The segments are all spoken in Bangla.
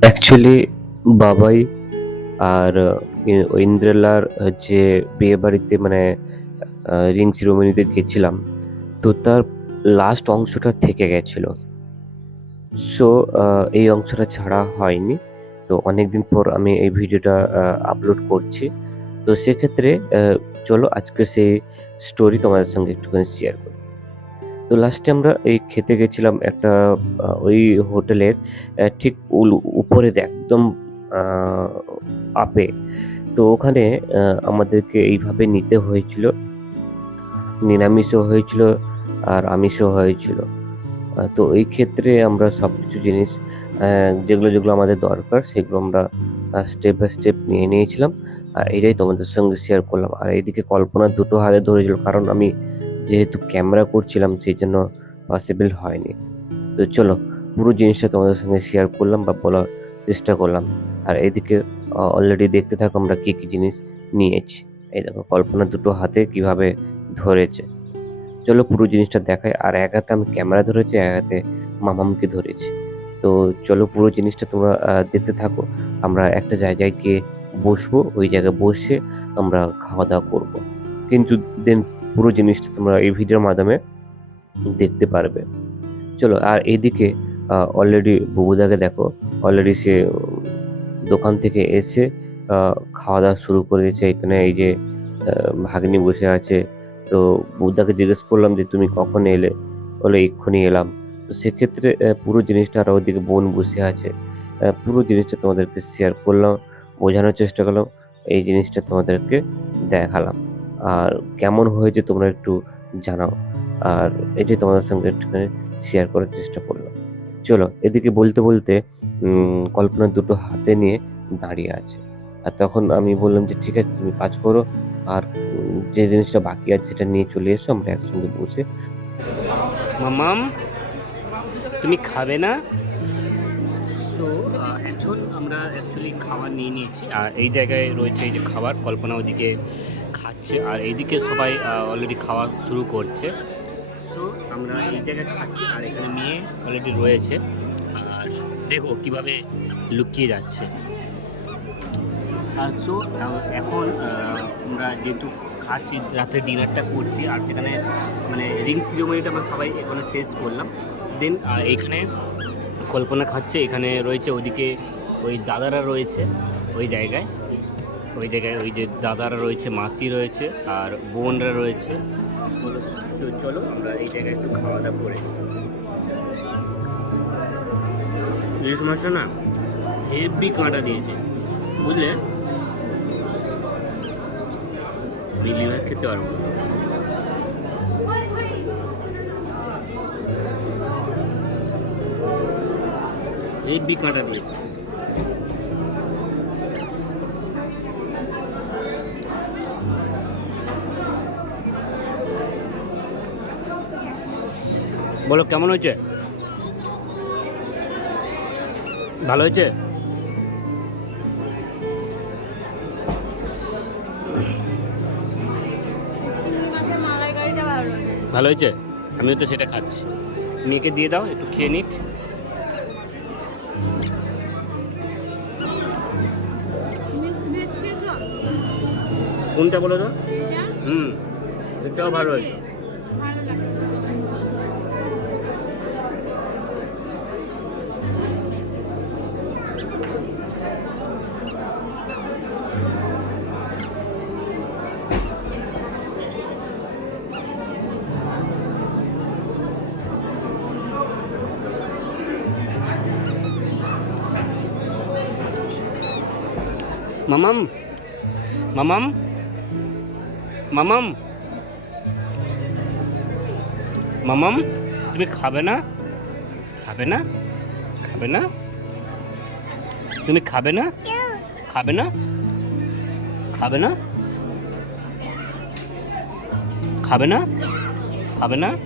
অ্যাকচুয়ালি বাবাই আর ইন্দ্রেলার যে বিয়ে বাড়িতে মানে রিং সেরিমনিতে গেছিলাম, তো তার লাস্ট অংশটা থেকে গেছিল। সো এই অংশটা ছাড়া হয়নি। তো অনেকদিন পর আমি এই ভিডিওটা আপলোড করছি। তো সেক্ষেত্রে চলো আজকে সেই স্টোরি তোমাদের সঙ্গে একটুখানি শেয়ার করি। তো লাস্টে আমরা এই খেতে গেছিলাম একটা ওই হোটেলের ঠিক উপরে একদম আ আপে। তো ওখানে আ আমাদেরকে এইভাবে নিতে হয়েছিল। নিরামিষও হয়েছিল আর আমিষও হয়েছিল। তো এই ক্ষেত্রে আমরা সবকিছু জিনিস যেগুলো আমাদের দরকার সেগুলো আমরা স্টেপ বাই স্টেপ নিয়ে নিয়েছিলাম। এটাই তোমাদের সঙ্গে শেয়ার করলাম। আর এইদিকে কল্পনা দুটো হাতে ধরেছিল। কারণ আমি যেহেতু ক্যামেরা করছিলাম সেইজন্য পসিবল হয়নি। তো চলো পুরো জিনিসটা তোমাদের সঙ্গে শেয়ার করলাম বা বলার চেষ্টা করলাম। আর এদিকে অলরেডি দেখতে থাকো আমরা কি জিনিস নিয়েছি। এই দেখো কল্পনা দুটো হাতে কিভাবে ধরেছে। চলো পুরো জিনিসটা দেখাই। আর এক হাতে আমি ক্যামেরা ধরেছি, এক হাতে মামামকে ধরেছি। তো চলো পুরো জিনিসটা তোমরা দেখতে থাকো। আমরা একটা জায়গায় গিয়ে বসবো। ওই জায়গায় বসে আমরা খাওয়া-দাওয়া করবো। কিন্তু দেন পুরো জিনিসটা তোমরা এই ভিডিওর মাধ্যমে দেখতে পারবে। চলো আর এদিকে অলরেডি বুবুদাকে দেখো। অলরেডি সে দোকান থেকে এসে আ খাওয়া-দাওয়া শুরু করে দিয়েছে। এখানে এই যে আ ভাগ্নি বসে আছে। তো বুবুদাকে জিজ্ঞেস করলাম যে, "তুমি কখন এলে?" বলল, "এক্ষুনি এলাম।" তো সেক্ষেত্রে পুরো জিনিসটা আর ওইদিকে বোন বসে আছে। পুরো জিনিসটা তোমাদেরকে শেয়ার করলাম, বোঝানোর চেষ্টা করলাম। এই জিনিসটা তোমাদেরকে দেখালাম। আর কেমন হয়েছে তোমরা একটু জানাও। আর এটাই তোমাদের সঙ্গে একটুখানি শেয়ার করার চেষ্টা করলাম। চলো এদিকে বলতে কল্পনা দুটো হাতে নিয়ে দাঁড়িয়ে আছে। আর তখন আমি বললাম যে, "ঠিক আছে তুমি কাজ করো। আর যে জিনিসটা বাকি আছে সেটা নিয়ে চলে এসো। আমরা একসঙ্গে বসে।" মামাম, তুমি খাবে না? সো এখন আমরা অ্যাকচুয়ালি খাবার নিয়ে নিয়েছি। আর এই জায়গায় রয়েছে এই যে খাবার, কল্পনা ওদিকে খাচ্ছে। আর এইদিকে সবাই অলরেডি খাওয়া শুরু করছে। সো আমরা এই জায়গায় খাচ্ছি আর এখানে মেয়ে অলরেডি রয়েছে। আর দেখো কিভাবে লুকিয়ে যাচ্ছে। আর সো এখন আমরা যেহেতু খাচ্ছি, রাত্রে ডিনারটা করছি আর সেখানে মানে রিং সিরিমনিটা আমরা সবাই এখানে শেষ করলাম। দেন এখানে কল্পনা খাচ্ছে, এখানে রয়েছে ওদিকে ওই দাদারা রয়েছে ওই জায়গায়। ওই জায়গায় ওই যে দাদারা রয়েছে, মাসি রয়েছে আর বোনরা রয়েছে। চলো আমরা এই জায়গায় একটু খাওয়া দাওয়া করে ইলিশ মাছটা না হেভি কাঁটা দিয়েছে, বুঝলে? আমি লিভার খেতে পারবো না। হেভি কাঁটা দিয়েছে। বলো কেমন হয়েছে? ভালো হয়েছে? ভালো হয়েছে? আমিও তো সেটা খাচ্ছি। মেয়েকে দিয়ে দাও একটু খেয়ে নিক। কোনটা বলো তো? হুম, এটাও ভালো হয়েছে। মামাম, মামাম, মামাম, মামাম, তুমি খাবে না? খাবে না? খাবে না? তুমি খাবে না? খাবে না? খাবে না? খাবে না? খাবে না?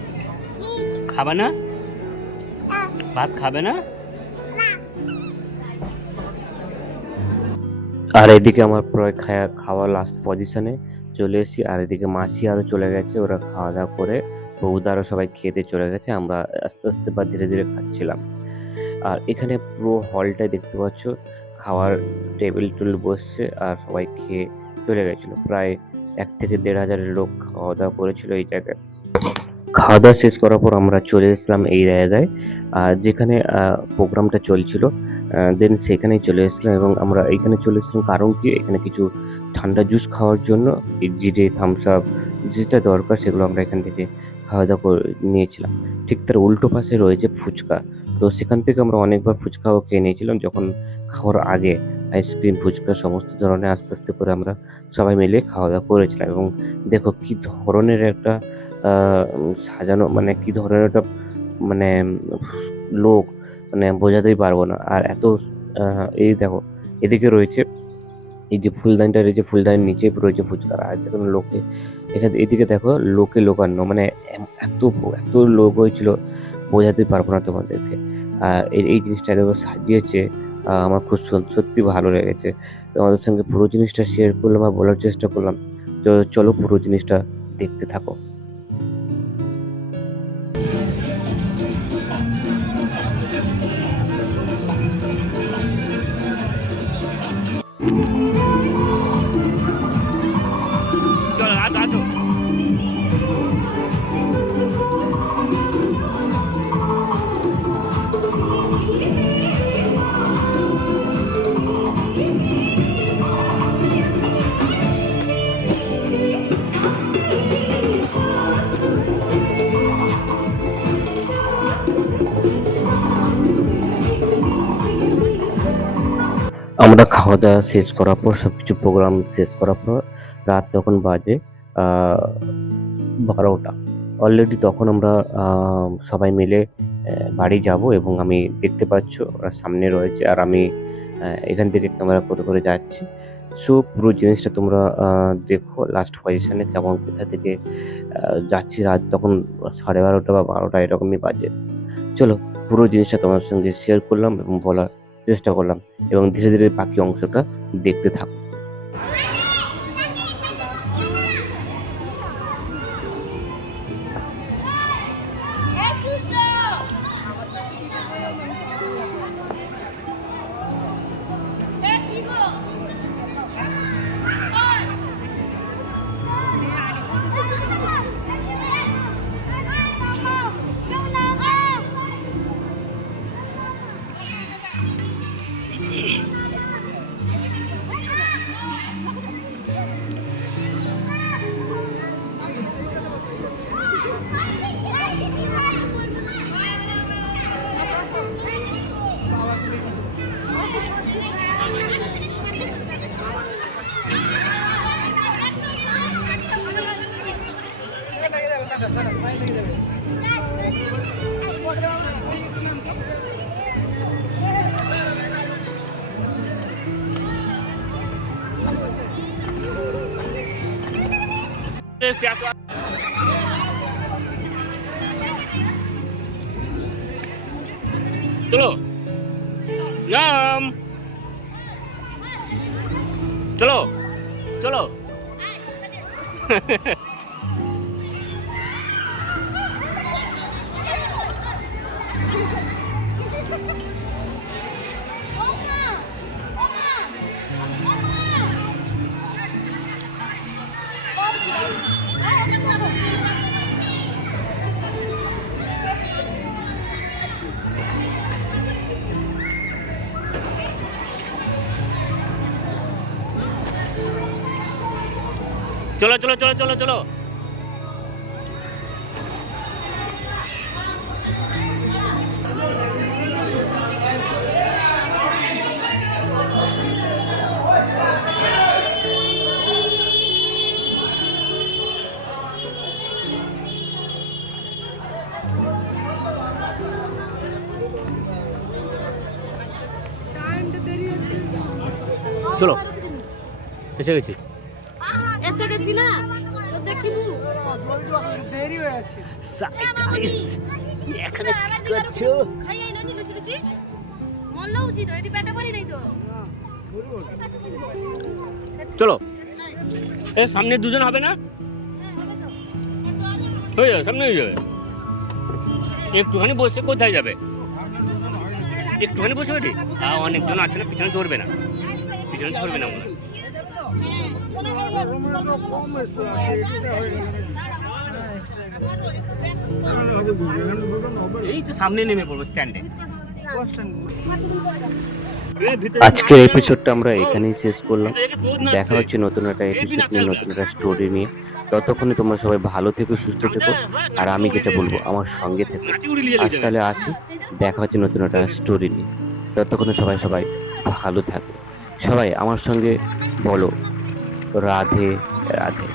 খাবে না? ভাত খাবে না? আর এদিকে আমার প্রায় খাওয়া লাস্ট পজিশনে চলে এসেছি। আর এদিকে মাসি আরও চলে গেছে। ওরা খাওয়া-দাওয়া করে বউদারও সবাই খেতে চলে গেছে। আমরা আস্তে বা ধীরে খাচ্ছিলাম। আর এখানে পুরো হলটাই দেখতে পাচ্ছ খাওয়ার টেবিল টুল বসছে আর সবাই খেয়ে চলে গেছিল। প্রায় 1 থেকে 1,500 লোক খাওয়া দাওয়া করেছিল এই জায়গায়। খাওয়া দাওয়া শেষ করার পর আমরা চলে এসেছিলাম এই জায়গায় যেখানে প্রোগ্রামটা চলছিল। দেন সেখানেই চলে এসেছিলাম এবং আমরা এইখানে চলে এসেছিলাম কারণ কি এখানে কিছু ঠান্ডা জুস খাওয়ার জন্য জিরে থামস আপ যেটা দরকার সেগুলো আমরা এখান থেকে খাওয়া দাওয়া করে নিয়েছিলাম। ঠিক তার উল্টো পাশে রয়েছে ফুচকা। তো সেখান থেকে আমরা অনেকবার ফুচকাও খেয়ে নিয়েছিলাম যখন খাওয়ার আগে আইসক্রিম ফুচকা সমস্ত ধরনের আস্তে আস্তে করে আমরা সবাই মিলে খাওয়া দাওয়া করেছিলাম। এবং দেখো কি ধরনের একটা সাজানো, মানে কি ধরনের একটা মানে লোক, মানে বোঝাতেই পারবো না। আর এত এই দেখো এদিকে রয়েছে এই যে ফুলদানিটার, এই যে ফুলদানির নিচে রয়েছে ফুচকার। আর দেখুন লোকে এখানে এদিকে দেখো লোকে লোকান্ন, মানে এত এত লোক হয়েছিল বোঝাতেই পারবো না তোমাদেরকে। এই জিনিসটা এভাবে সাজিয়েছে, আমার খুব সত্যি ভালো লেগেছে। তোমাদের সঙ্গে পুরো জিনিসটা শেয়ার করলাম আর বলার চেষ্টা করলাম। তো চলো পুরো জিনিসটা দেখতে থাকো। চলো আসো আসো। আমরা খাওয়া দাওয়া শেষ করার পর সবকিছু প্রোগ্রাম শেষ করার পর রাত তখন বাজে 12টা। অলরেডি তখন আমরা সবাই মিলে বাড়ি যাব এবং আমি দেখতে পাচ্ছ ওরা সামনে রয়েছে আর আমি এখান থেকে ক্যামেরা করে করে যাচ্ছি। সো পুরো জিনিসটা তোমরা দেখো লাস্ট পজিশনে কেমন কোথা থেকে যাচ্ছি। রাত তখন 12:30 বা 12টা এরকমই বাজে। চলো পুরো জিনিসটা তোমার সঙ্গে শেয়ার করলাম এবং বলার চেষ্টা করলাম এবং ধীরে ধীরে বাকি অংশটা দেখতে থাকো। চলো নাম, চলো চলো। চলো চলো চলো চলো চলো। চলো এসে গেছি। এসে গেছি না তো দেখিমু দেরি হয়ে যাচ্ছে। এখানে কি করছো? খাইয়াই না লুচি লুচি মন লও উচিত এটি পেটা ভরি নাই তো। চলো এ সামনে দুজন হবে না? হয়ে যাবে, সামনে হয়ে যাবে। একটুখানি বসে কোথায় যাবে? একটুখানি বসে ওঠে অনেকজন আছে না, পিছনে ধরবে না, পিছনে ধরবে না মনে হয়। এই তো সামনে নেমে পড়বো স্ট্যান্ডে। আজকের এপিসোডটা আমরা এখানেই শেষ করলাম। দেখা হচ্ছে নতুন একটা এপিসোড নিয়ে, নতুন একটা স্টোরি নিয়ে। ততক্ষণে তোমরা সবাই ভালো থেকো, সুস্থ থেকো, আর আমি যেটা বলবো আমার সঙ্গে থেকো। আজ তাহলে আসি, দেখা হচ্ছে নতুন একটা স্টোরি নিয়ে। ততক্ষণে সবাই সবাই ভালো থাকো। সবাই আমার সঙ্গে বলো রাধে রাধে।